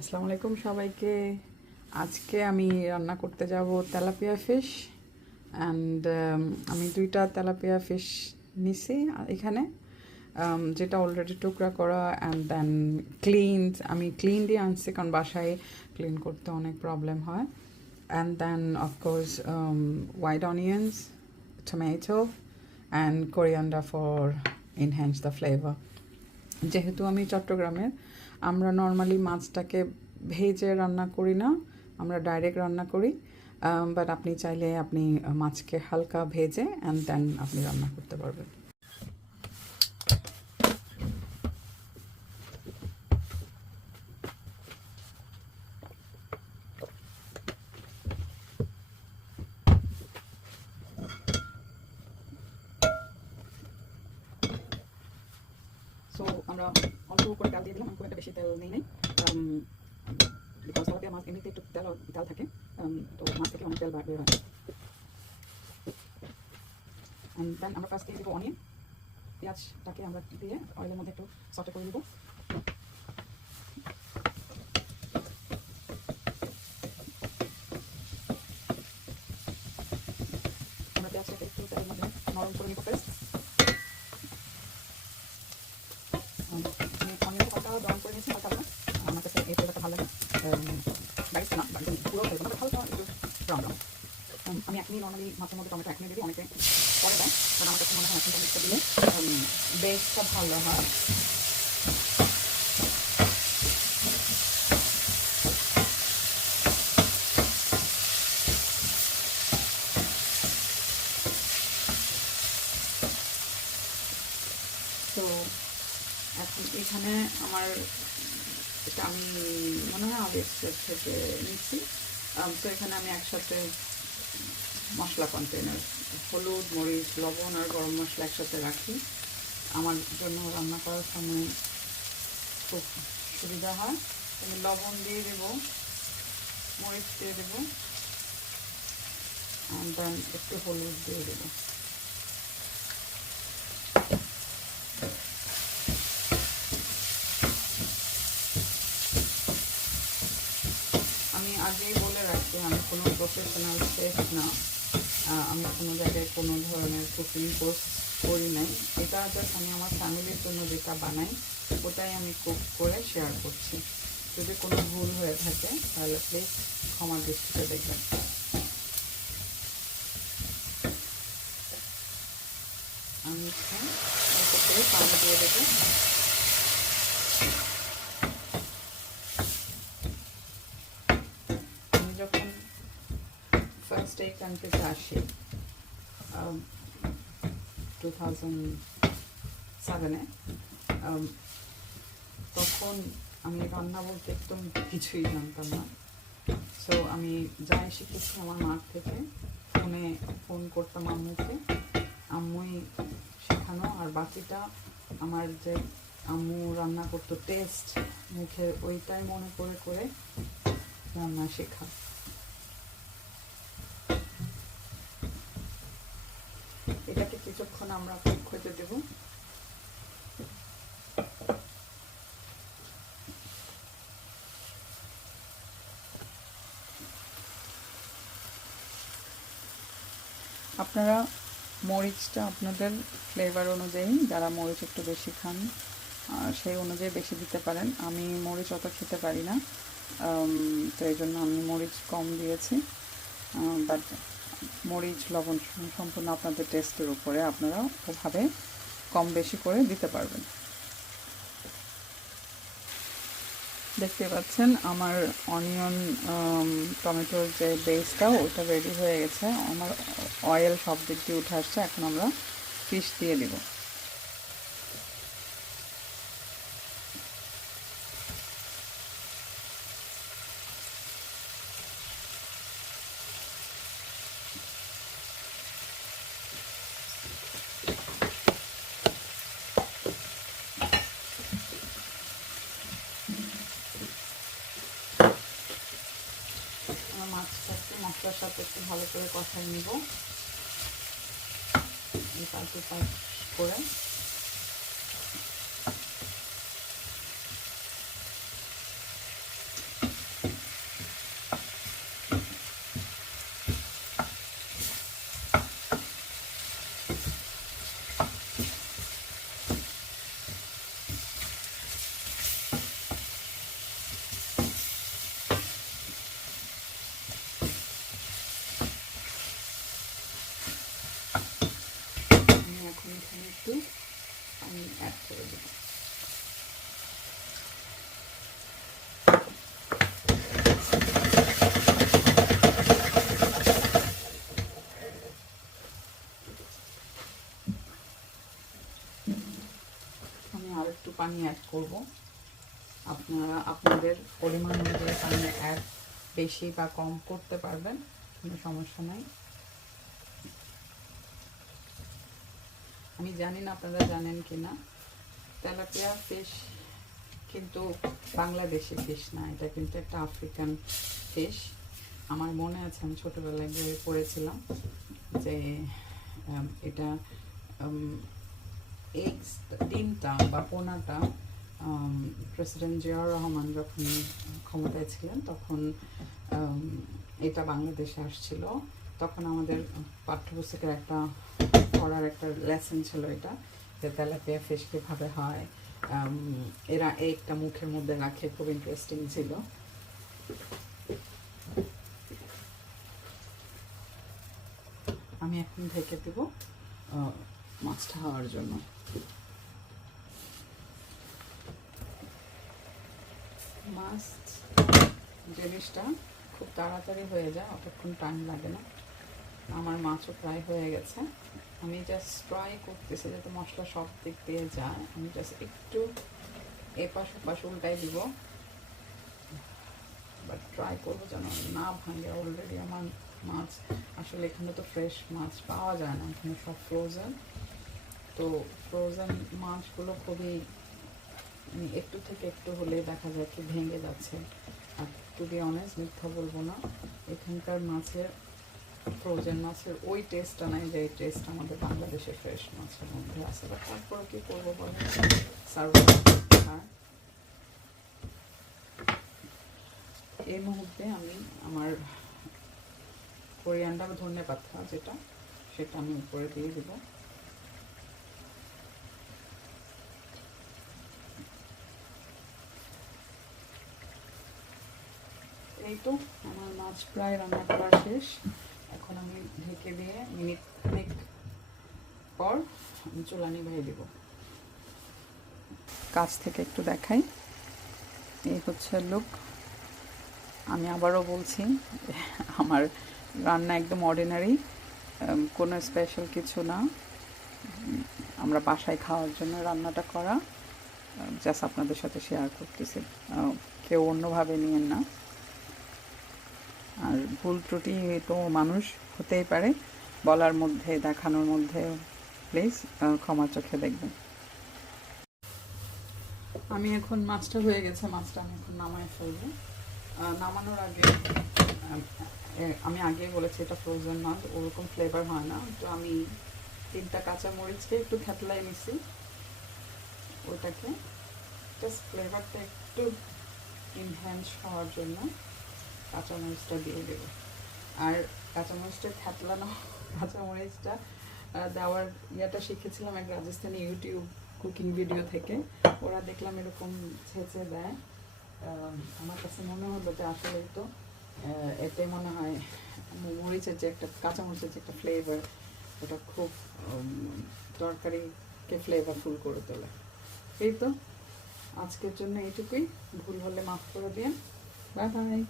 আসসালামু আলাইকুম সবাইকে। আজকে আমি রান্না করতে যাব তেলাপিয়া ফিশ অ্যান্ড আমি 2টা তেলাপিয়া ফিশ নিছি এখানে, যেটা অলরেডি টুকরা করা অ্যান্ড দেন আমি ক্লিন দিয়ে আনছি কারণ বাসায় ক্লিন করতে অনেক প্রবলেম হয়। And then of course white onions, tomato and coriander for enhance the flavour. যেহেতু আমি চট্টগ্রামের, আমরা নর্মালি মাছটাকে ভেজে রান্না করি না, আমরা ডাইরেক্ট রান্না করি। বাট আপনি চাইলে আপনি মাছকে হালকা ভেজে অ্যান্ড দেন আপনি রান্না করতে পারবেন। সো আমরা অল্প করে তেল দিয়ে দিলাম, আমি খুব একটা বেশি তেল নিই নাই, বিকজ তেলাপিয়া মাছ এমনিতে একটু তেল থাকে, তো মাছ থেকে অনেক তেল বের হয়। অ্যান্ড দেন আমরা ফার্স্ট দিয়ে দেবো অনিয়ন, পেঁয়াজটাকে আমরা দিয়ে অয়েলের মধ্যে একটু সটে করে দেবো। আমরা পেঁয়াজটাকে একটু তেলের মধ্যে নরম করে নিব ফার্স্ট। অনিয়ন হালকা ব্রাউন করে নিয়েছি, হালকা আমার কাছে এই ফ্লেভারটা ভালো লাগে, লাইট না একদম পুরো ফ্লেভার না, হালকা একটু ব্রাউন ব্রাউন। আমি এখনই নর্মালি মাছের মধ্যে টমেটো এখনই দিই, অনেকে পরে দেয়, কারণ আমার কাছে মনে হয় এখন টমেটো দিলে বেসটা ভালো হয়। তো এখন এখানে আমার এটা আমি মনে হয় আগে স্টেজ থেকে নিচ্ছি। তো এখানে আমি একসাথে মশলা কন্টেনার, হলুদ, মরিচ, লবণ আর গরম মশলা একসাথে রাখি। আমার জন্য রান্না করার সময় খুব সুবিধা হয়। আমি লবণ দিয়ে দেবো, মরিচ দিয়ে দেবো, অ্যান্ড দেন একটু হলুদ দিয়ে দেবো। আমি আগেই বলে রাখি, আমি কোনো প্রফেশনাল শেফ না, আমি কোনো জায়গায় কোনো ধরনের কুকিং কোর্স করি নাই। এটা জাস্ট আমি আমার ফ্যামিলির জন্য যেটা বানাই ওটাই আমি কুক করে শেয়ার করছি। যদি কোনো ভুল হয়ে থাকে তাহলে প্লিজ ক্ষমার দৃষ্টিতে দেখবেন। আমি অল্প করে পানি দিয়ে দেবো। আমি যখন ফার্স্ট এই কান্ট্রিতে আসি 2007-এ, তখন আমি রান্না বলতে একদম কিছুই জানতাম না। সো আমি যাই শিখেছি আমার মার থেকে, ফোন করতাম আম্মুকে, আম্মুই শেখানো, আর বাকিটা আমার যে আম্মু রান্না করতো টেস্ট মুখে ওইটাই মনে করে করে রান্না শেখা। এটাকে কিছুক্ষণ আমরা কুক হতে দেবো। আপনারা মরিচটা আপনাদের ফ্লেভার অনুযায়ী, যারা মরিচ একটু বেশি খান সেই অনুযায়ী বেশি দিতে পারেন। আমি মরিচ অত খেতে পারি না, তো এই জন্য আমি মরিচ কম দিয়েছি। বাট মরিচ লবণ সম্পূর্ণ আপনাদের টেস্টের উপরে, আপনারা ওভাবে কম বেশি করে দিতে পারবেন। দেখতে পাচ্ছেন আমার অনিয়ন টমেটোর যে বেসটা ওটা রেডি হয়ে গেছে, আমার অয়েল সব দিক দিয়ে উঠে আসছে। এখন আমরা ফিশ দিয়ে দিব। মাছটা একটু মশলার সাথে একটু ভালো করে কষাই নিব, পাল্টে পাল্ট করে। করব। আপনারা আপনাদের পরিমাণ অনুযায়ী পানি অ্যাড বেশি বা কম করতে পারবেন, কোনো সমস্যা নাই। আমি জানি না আপনারা জানেন কি না, তেলাপিয়া ফিশ কিন্তু বাংলাদেশি ফিশ না, এটা কিন্তু একটা আফ্রিকান ফিশ। আমার মনে আছে আমি ছোটোবেলায় বইয়ে পড়েছিলাম যে এটা এগস ডিমটা বা পোনাটা প্রেসিডেন্ট জিয়াউর রহমান যখন ক্ষমতায় ছিলেন তখন এটা বাংলাদেশে আসছিল। তখন আমাদের পাঠ্যপুস্তকের একটা পড়ার একটা লেসন ছিল এটা, যে তেলাপিয়া ফিশ কীভাবে হয়, এরা একটা মুখের মধ্যে রাখে, খুব ইন্টারেস্টিং ছিল। আমি এখন ঢেকে দেব মাছটা হওয়ার জন্য। মাছ জিনিসটা খুব তাড়াতাড়ি হয়ে যায়, অতক্ষণ টাইম লাগে না। আমার মাছও প্রায় হয়ে গেছে। আমি জাস্ট ট্রাই করতেছি যাতে মশলা সব দিক দিয়ে যায়। আমি জাস্ট একটু এপাশ ওপাশ উল্টাই দিব, বাট ট্রাই করবো যেন না ভাঙে। অলরেডি আমার মাছ, আসলে এখানে তো ফ্রেশ মাছ পাওয়া যায় না, এখানে সব ফ্রোজেন। তো ফ্রোজেন মাছগুলো খুবই একটু থেকে একটু হলে দেখা যায় কি ভেঙে যাচ্ছে। আর টু বি অনেস্ট, মিথ্যা বলবো না, এখানকার মাছের, ফ্রোজেন মাছের ওই টেস্টটা নাই যে এই টেস্ট আমাদের বাংলাদেশের ফ্রেশ মাছের মধ্যে আছে। বা তারপরে কী করবো বলে, সার্ভ। আর এই মুহূর্তে আমি আমার কোরিয়ান্ডার ধনেপাতা যেটা, সেটা আমি উপরে দিয়ে দিব। এই তো আমার মাছ প্রায় রান্না করা শেষ। এখন আমি ঢেকে দিয়ে মিনিট খানেক পর আমি চুলা নিভিয়ে দেব। কাছ থেকে একটু দেখাই, এই হচ্ছে লুক। আমি আবারও বলছি আমার রান্না একদম অর্ডিনারি, কোনো স্পেশাল কিছু না। আমরা বাসায় খাওয়ার জন্য রান্নাটা করা, জাস্ট আপনাদের সাথে শেয়ার করতেছি, কেউ অন্যভাবে নিয়েন না। আর ভুল ত্রুটি তো মানুষ হতেই পারে, বলার মধ্যে দেখানোর মধ্যে প্লিজ ক্ষমার চোখে দেখবেন। আমি এখন মাছটা হয়ে গেছে, মাছটা আমি এখন নামায় ফেলবো। নামানোর আগে আমি আগে বলেছি এটা ফ্রোজেন মাছ, ওরকম ফ্লেভার হয় না। তো আমি 3টা কাঁচামরিচকে একটু থেতলাই নিছি, ওটাকে জাস্ট ফ্লেভারটা একটু ইনহ্যান্স হওয়ার জন্য কাঁচামরিচটা দিয়ে দেবো। আর কাঁচামরিচটা থেতলানো কাঁচামরিচটা দেওয়ার ইয়েটা শিখেছিলাম এক রাজস্থানি ইউটিউব কুকিং ভিডিও থেকে। ওরা দেখলাম এরকম ছেঁচে দেয়, আমার কাছে মনে হলো যে আসলে তো এতে মনে হয় মরিচের যে একটা, কাঁচামরিচের যে একটা ফ্লেভার, ওটা খুব তরকারিকে ফ্লেভারফুল করে তোলে। এই তো আজকের জন্য এইটুকুই, ভুল হলে মাফ করে দিন। Bye bye.